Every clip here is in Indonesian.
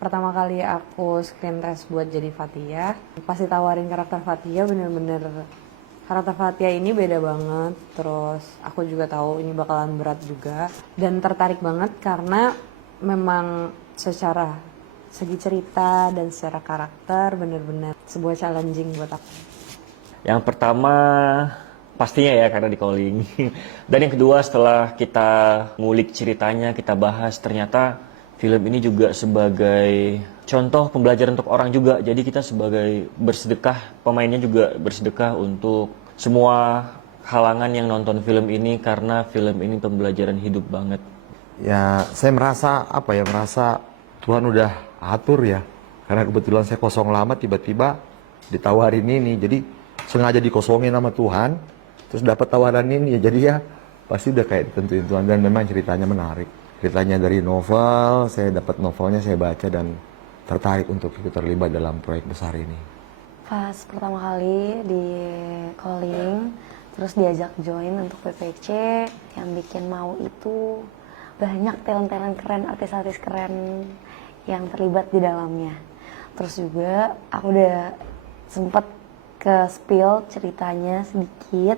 pertama kali aku screen test buat jadi Fatia, pas ditawarin karakter Fatia bener-bener karakter Fatia ini beda banget. Terus aku juga tahu ini bakalan berat juga dan tertarik banget karena memang secara segi cerita dan secara karakter bener-bener sebuah challenging buat aku. Yang pertama pastinya ya karena di calling. Dan yang kedua setelah kita ngulik ceritanya, kita bahas ternyata film ini juga sebagai contoh pembelajaran untuk orang juga. Jadi kita sebagai bersedekah, pemainnya juga bersedekah untuk semua halangan yang nonton film ini karena film ini pembelajaran hidup banget. Ya, saya merasa merasa Tuhan udah atur ya. Karena kebetulan saya kosong lama tiba-tiba ditawarin ini. Jadi sengaja dikosongin sama Tuhan, terus dapat tawaran ini ya. Jadi ya pasti udah kayak ditentuin Tuhan dan memang ceritanya menarik. Ceritanya dari novel, saya dapat novelnya, saya baca dan tertarik untuk ikut terlibat dalam proyek besar ini. Pas pertama kali di calling, terus diajak join untuk PPC, yang bikin mau itu banyak talent-talent keren, artis-artis keren yang terlibat di dalamnya. Terus juga aku udah sempet ke spill ceritanya sedikit.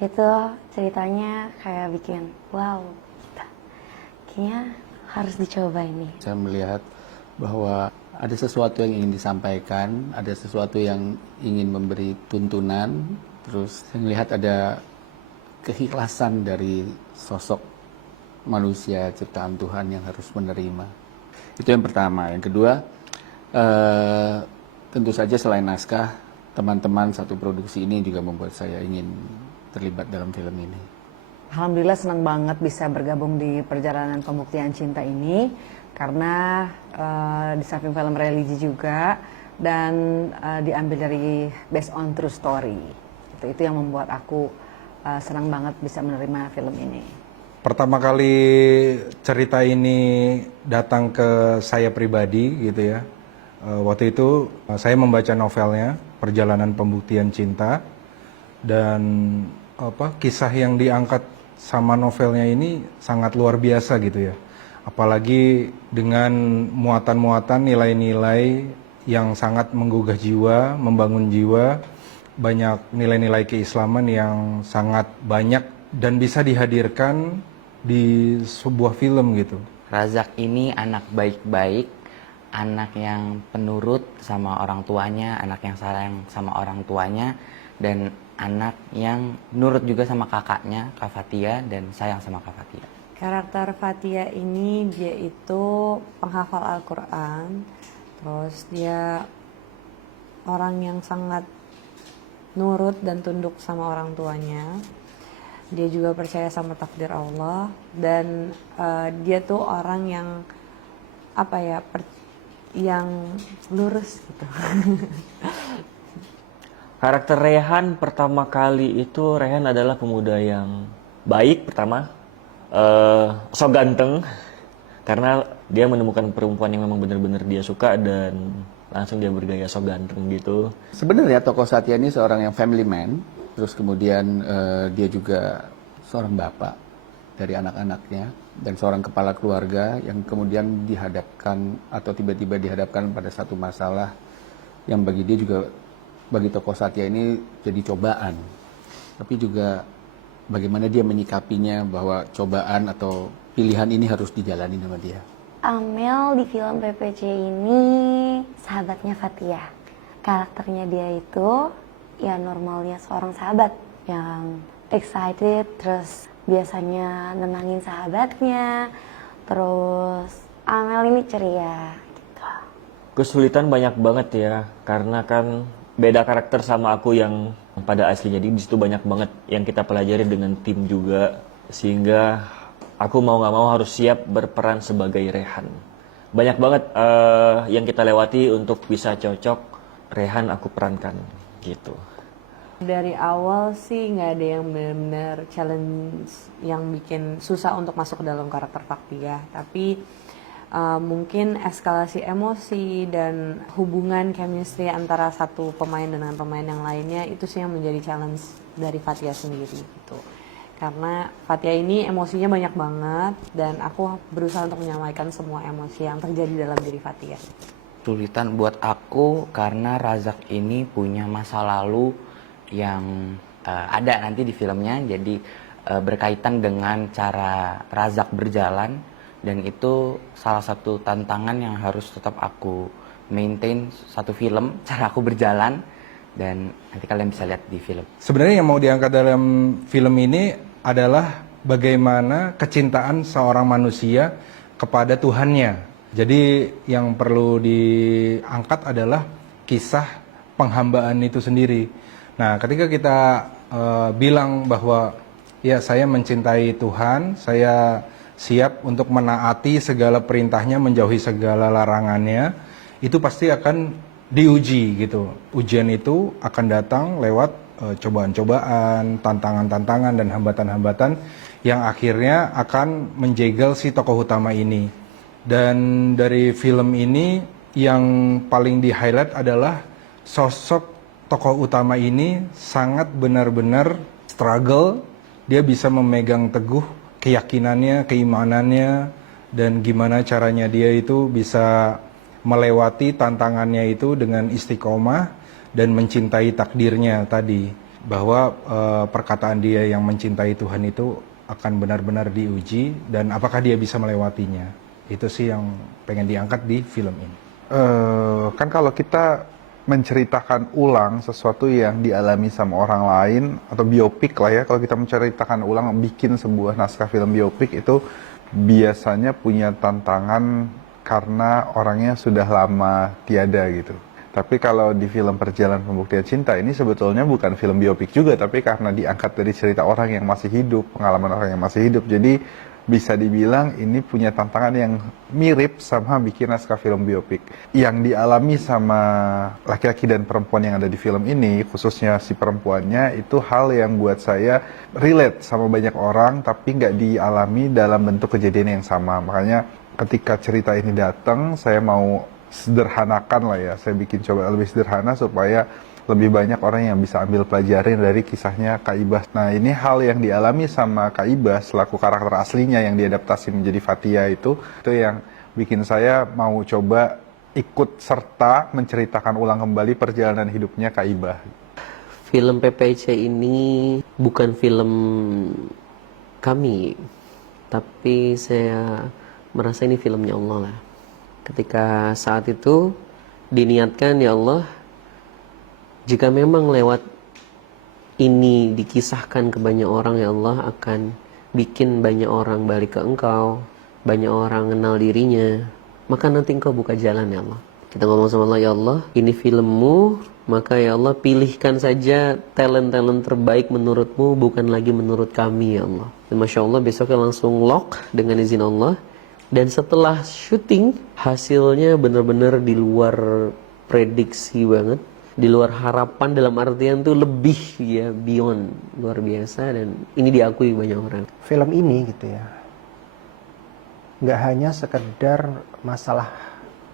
Itu ceritanya kayak bikin wow, kayaknya harus dicoba ini. Saya melihat bahwa ada sesuatu yang ingin disampaikan, ada sesuatu yang ingin memberi tuntunan, terus saya melihat ada keikhlasan dari sosok manusia ciptaan Tuhan yang harus menerima. Itu yang pertama. Yang kedua, tentu saja selain naskah, teman-teman satu produksi ini juga membuat saya ingin terlibat dalam film ini. Alhamdulillah senang banget bisa bergabung di perjalanan pembuktian cinta ini karena di samping film religi juga dan diambil dari based on true story. Itu yang membuat aku senang banget bisa menerima film ini. Pertama kali cerita ini datang ke saya pribadi gitu ya. Waktu itu saya membaca novelnya Perjalanan Pembuktian Cinta dan kisah yang diangkat sama novelnya ini sangat luar biasa gitu ya. Apalagi dengan muatan-muatan nilai-nilai yang sangat menggugah jiwa, membangun jiwa, banyak nilai-nilai keislaman yang sangat banyak dan bisa dihadirkan di sebuah film gitu. Razak ini anak baik-baik, anak yang penurut sama orang tuanya, anak yang sayang sama orang tuanya, dan anak yang nurut juga sama kakaknya, Kak Fatia, dan sayang sama Kak Fatia. Karakter Fatia ini dia itu penghafal Al-Quran, terus dia orang yang sangat nurut dan tunduk sama orang tuanya. Dia juga percaya sama takdir Allah dan dia tuh orang yang yang lurus gitu. Karakter Rehan pertama kali itu, Rehan adalah pemuda yang baik pertama, so ganteng, karena dia menemukan perempuan yang memang benar-benar dia suka dan langsung dia bergaya so ganteng gitu. Sebenarnya tokoh Satya ini seorang yang family man, terus kemudian dia juga seorang bapak dari anak-anaknya dan seorang kepala keluarga yang kemudian dihadapkan atau tiba-tiba dihadapkan pada satu masalah yang bagi dia juga, bagi tokoh Satya ini jadi cobaan. Tapi juga bagaimana dia menyikapinya bahwa cobaan atau pilihan ini harus dijalani sama dia. Amel di film PPC ini sahabatnya Fatia. Karakternya dia itu ya normalnya seorang sahabat yang excited, terus biasanya nenangin sahabatnya, terus Amel ini ceria gitu. Kesulitan banyak banget ya, karena kan beda karakter sama aku yang pada aslinya. Jadi di situ banyak banget yang kita pelajari dengan tim juga, sehingga aku mau nggak mau harus siap berperan sebagai Rehan. Banyak banget yang kita lewati untuk bisa cocok Rehan aku perankan gitu. Dari awal sih nggak ada yang benar-benar challenge yang bikin susah untuk masuk ke dalam karakter Fatia, tapi mungkin eskalasi emosi dan hubungan chemistry antara satu pemain dengan pemain yang lainnya itu sih yang menjadi challenge dari Fatia sendiri gitu. karena Fatia ini emosinya banyak banget dan aku berusaha untuk menyampaikan semua emosi yang terjadi dalam diri Fatia. Kesulitan buat aku karena Razak ini punya masa lalu yang ada nanti di filmnya, jadi berkaitan dengan cara Razak berjalan, dan itu salah satu tantangan yang harus tetap aku maintain satu film, cara aku berjalan, dan nanti kalian bisa lihat di film. Sebenarnya yang mau diangkat dalam film ini adalah bagaimana kecintaan seorang manusia kepada Tuhannya. Jadi yang perlu diangkat adalah kisah penghambaan itu sendiri. Nah, ketika kita bilang bahwa ya saya mencintai Tuhan, saya siap untuk menaati segala perintahnya, menjauhi segala larangannya, itu pasti akan diuji gitu. Ujian itu akan datang lewat cobaan-cobaan, tantangan-tantangan, dan hambatan-hambatan yang akhirnya akan menjegal si tokoh utama ini. Dan dari film ini yang paling di-highlight adalah sosok tokoh utama ini sangat benar-benar struggle. Dia bisa memegang teguh keyakinannya, keimanannya, dan gimana caranya dia itu bisa melewati tantangannya itu dengan istiqomah dan mencintai takdirnya tadi. Bahwa perkataan dia yang mencintai Tuhan itu akan benar-benar diuji, dan apakah dia bisa melewatinya. Itu sih yang pengen diangkat di film ini. Kan kalau kita menceritakan ulang sesuatu yang dialami sama orang lain, atau biopik lah ya, kalau kita menceritakan ulang, bikin sebuah naskah film biopik itu biasanya punya tantangan karena orangnya sudah lama tiada gitu. Tapi kalau di film Perjalanan Pembuktian Cinta ini sebetulnya bukan film biopik juga, tapi karena diangkat dari cerita orang yang masih hidup, pengalaman orang yang masih hidup, jadi bisa dibilang ini punya tantangan yang mirip sama bikin naskah film biopik. Yang dialami sama laki-laki dan perempuan yang ada di film ini, khususnya si perempuannya, itu hal yang buat saya relate sama banyak orang, tapi nggak dialami dalam bentuk kejadian yang sama. Makanya ketika cerita ini datang, saya mau sederhanakan lah ya, saya bikin coba lebih sederhana supaya lebih banyak orang yang bisa ambil pelajaran dari kisahnya Kak Ibas. Nah, ini hal yang dialami sama Kak Ibas selaku karakter aslinya yang diadaptasi menjadi Fatia itu yang bikin saya mau coba ikut serta menceritakan ulang kembali perjalanan hidupnya Kak Ibas. Film PPIC ini bukan film kami, tapi saya merasa ini filmnya Allah lah. Ketika saat itu diniatkan, ya Allah, jika memang lewat ini dikisahkan ke banyak orang, ya Allah, akan bikin banyak orang balik ke Engkau, banyak orang kenal dirinya, maka nanti Engkau buka jalan, ya Allah. Kita ngomong sama Allah, ya Allah, ini filmmu, maka ya Allah pilihkan saja talent-talent terbaik menurutmu, bukan lagi menurut kami, ya Allah. Dan Masya Allah besoknya langsung lock dengan izin Allah. Dan setelah syuting, hasilnya benar-benar di luar prediksi banget, di luar harapan, dalam artian tuh lebih ya, beyond, luar biasa, dan ini diakui banyak orang. Film ini gitu ya, nggak hanya sekedar masalah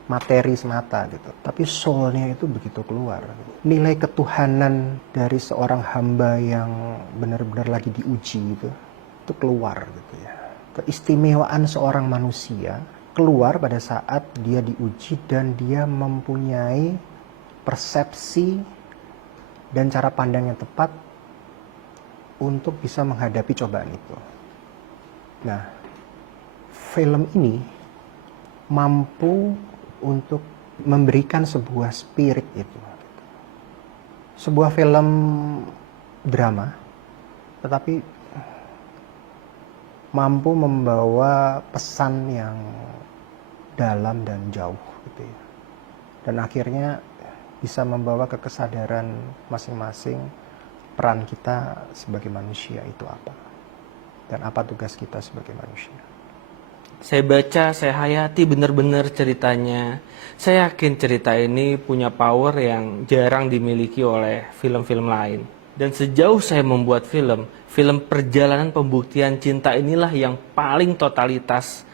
materi semata gitu, tapi soulnya itu begitu keluar. Nilai ketuhanan dari seorang hamba yang benar-benar lagi diuji itu keluar gitu ya. Keistimewaan seorang manusia keluar pada saat dia diuji dan dia mempunyai persepsi dan cara pandang yang tepat untuk bisa menghadapi cobaan itu. Nah, film ini mampu untuk memberikan sebuah spirit itu. Sebuah film drama, tetapi mampu membawa pesan yang dalam dan jauh gitu ya. Dan akhirnya bisa membawa ke kesadaran masing-masing peran kita sebagai manusia itu apa. Dan apa tugas kita sebagai manusia. Saya baca, saya hayati benar-benar ceritanya. Saya yakin cerita ini punya power yang jarang dimiliki oleh film-film lain. Dan sejauh saya membuat film Perjalanan Pembuktian Cinta inilah yang paling totalitas